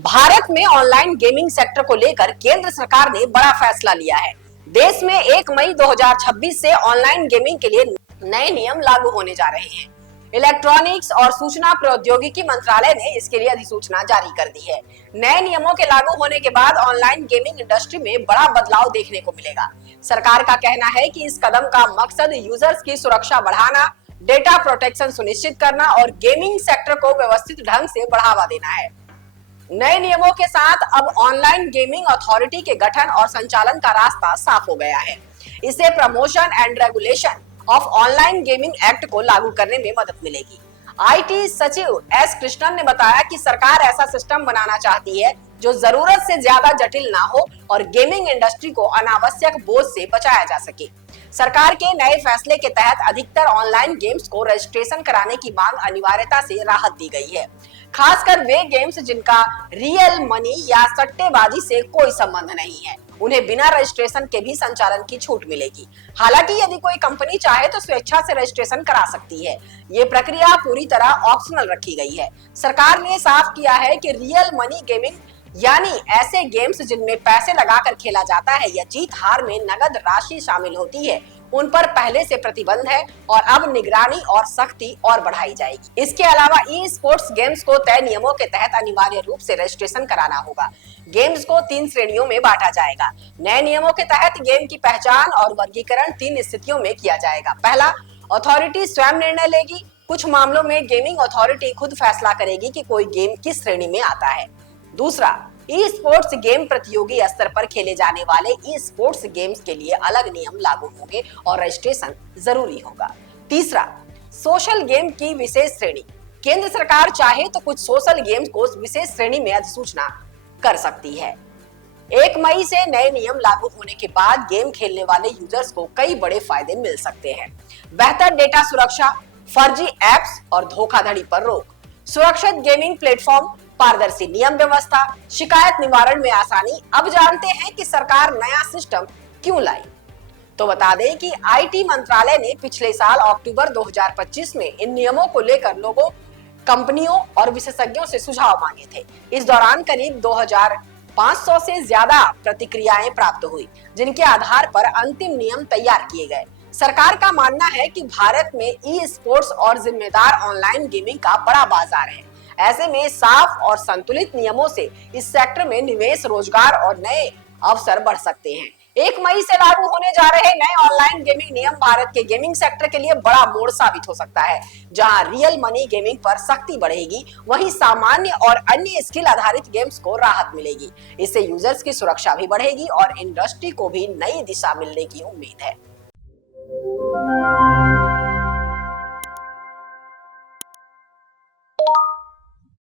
भारत में online gaming sector को लेकर केंद्र सरकार ने बड़ा फैसला लिया है। देश में 1 मई 2026 से ऑनलाइन गेमिंग के लिए नए नियम लागू होने जा रहे हैं। इलेक्ट्रॉनिक्स और सूचना प्रौद्योगिकी मंत्रालय ने इसके लिए अधिसूचना जारी कर दी है। नए नियमों के लागू होने के बाद ऑनलाइन गेमिंग इंडस्ट्री में बड़ा बदलाव देखने को मिलेगा। सरकार का कहना है कि इस कदम का मकसद यूजर्स की सुरक्षा बढ़ाना, डेटा प्रोटेक्शन सुनिश्चित करना और गेमिंग सेक्टर को व्यवस्थित ढंग से बढ़ावा देना है। नए नियमों के साथ अब ऑनलाइन गेमिंग अथॉरिटी के गठन और संचालन का रास्ता साफ हो गया है। इसे promotion and regulation of online gaming act को लागू करने में मदद मिलेगी। आईटी सचिव एस कृष्णन ने बताया कि सरकार ऐसा सिस्टम बनाना चाहती है जो जरूरत से ज्यादा जटिल ना हो और गेमिंग इंडस्ट्री को अनावश्यक बोझ से बचाया जा सके। सरकार के नए फैसले के तहत अधिकतर ऑनलाइन गेम्स को रजिस्ट्रेशन कराने की मांग अनिवार्यता से राहत दी गई है, खासकर वे गेम्स जिनका रियल मनी या सट्टेबाजी से कोई संबंध नहीं है। उन्हें बिना रजिस्ट्रेशन के भी संचालन की छूट मिलेगी। हालांकि यदि कोई कंपनी चाहे तो स्वेच्छा से रजिस्ट्रेशन करा सकती है। ये प्रक्रिया पूरी तरह ऑप्शनल रखी गई है। सरकार ने साफ किया है कि रियल मनी गेमिंग यानी ऐसे गेम्स जिनमें पैसे लगाकर खेला जाता है या जीत हार में नगद राशि शामिल होती है, उन पर पहले से प्रतिबंध है और अब निगरानी और सख्ती और बढ़ाई जाएगी। इसके अलावा ई स्पोर्ट्स गेम्स को तय नियमों के तहत अनिवार्य रूप से रजिस्ट्रेशन कराना होगा। गेम्स को 3 श्रेणियों में बांटा जाएगा। नए नियमों के तहत गेम की पहचान और वर्गीकरण 3 स्थितियों में किया जाएगा। पहला, अथॉरिटी स्वयं निर्णय लेगी। कुछ मामलों में गेमिंग अथॉरिटी खुद फैसला करेगी कि कोई गेम किस श्रेणी में आता है। दूसरा, ई स्पोर्ट्स गेम प्रतियोगी स्तर पर खेले जाने वाले ई स्पोर्ट्स गेम्स के लिए अलग नियम लागू होंगे और रजिस्ट्रेशन जरूरी होगा। तीसरा, सोशल गेम की विशेष श्रेणी। केंद्र सरकार चाहे तो कुछ सोशल गेम्स को विशेष श्रेणी में अधिसूचना कर सकती है। 1 मई से नए नियम लागू होने के बाद गेम खेलने वाले यूजर्स को कई बड़े फायदे मिल सकते हैं। बेहतर डेटा सुरक्षा, फर्जी एप्स और धोखाधड़ी पर रोक, सुरक्षित गेमिंग प्लेटफॉर्म, पारदर्शी नियम व्यवस्था, शिकायत निवारण में आसानी। अब जानते हैं कि सरकार नया सिस्टम क्यों लाई। तो बता दें कि आईटी मंत्रालय ने पिछले साल अक्टूबर 2025 में इन नियमों को लेकर लोगों, कंपनियों और विशेषज्ञों से सुझाव मांगे थे। इस दौरान करीब 2500 से ज्यादा प्रतिक्रियाएं प्राप्त हुई, जिनके आधार पर अंतिम नियम तैयार किए गए। सरकार का मानना है कि भारत में ई स्पोर्ट्स और जिम्मेदार ऑनलाइन गेमिंग का बड़ा बाजार है। ऐसे में साफ और संतुलित नियमों से इस सेक्टर में निवेश, रोजगार और नए अवसर बढ़ सकते हैं। 1 मई से लागू होने जा रहे नए ऑनलाइन गेमिंग नियम भारत के गेमिंग सेक्टर के लिए बड़ा मोड़ साबित हो सकता है। जहां रियल मनी गेमिंग पर सख्ती बढ़ेगी, वहीं सामान्य और अन्य स्किल आधारित गेम्स को राहत मिलेगी। इससे यूजर्स की सुरक्षा भी बढ़ेगी और इंडस्ट्री को भी नई दिशा मिलने की उम्मीद है।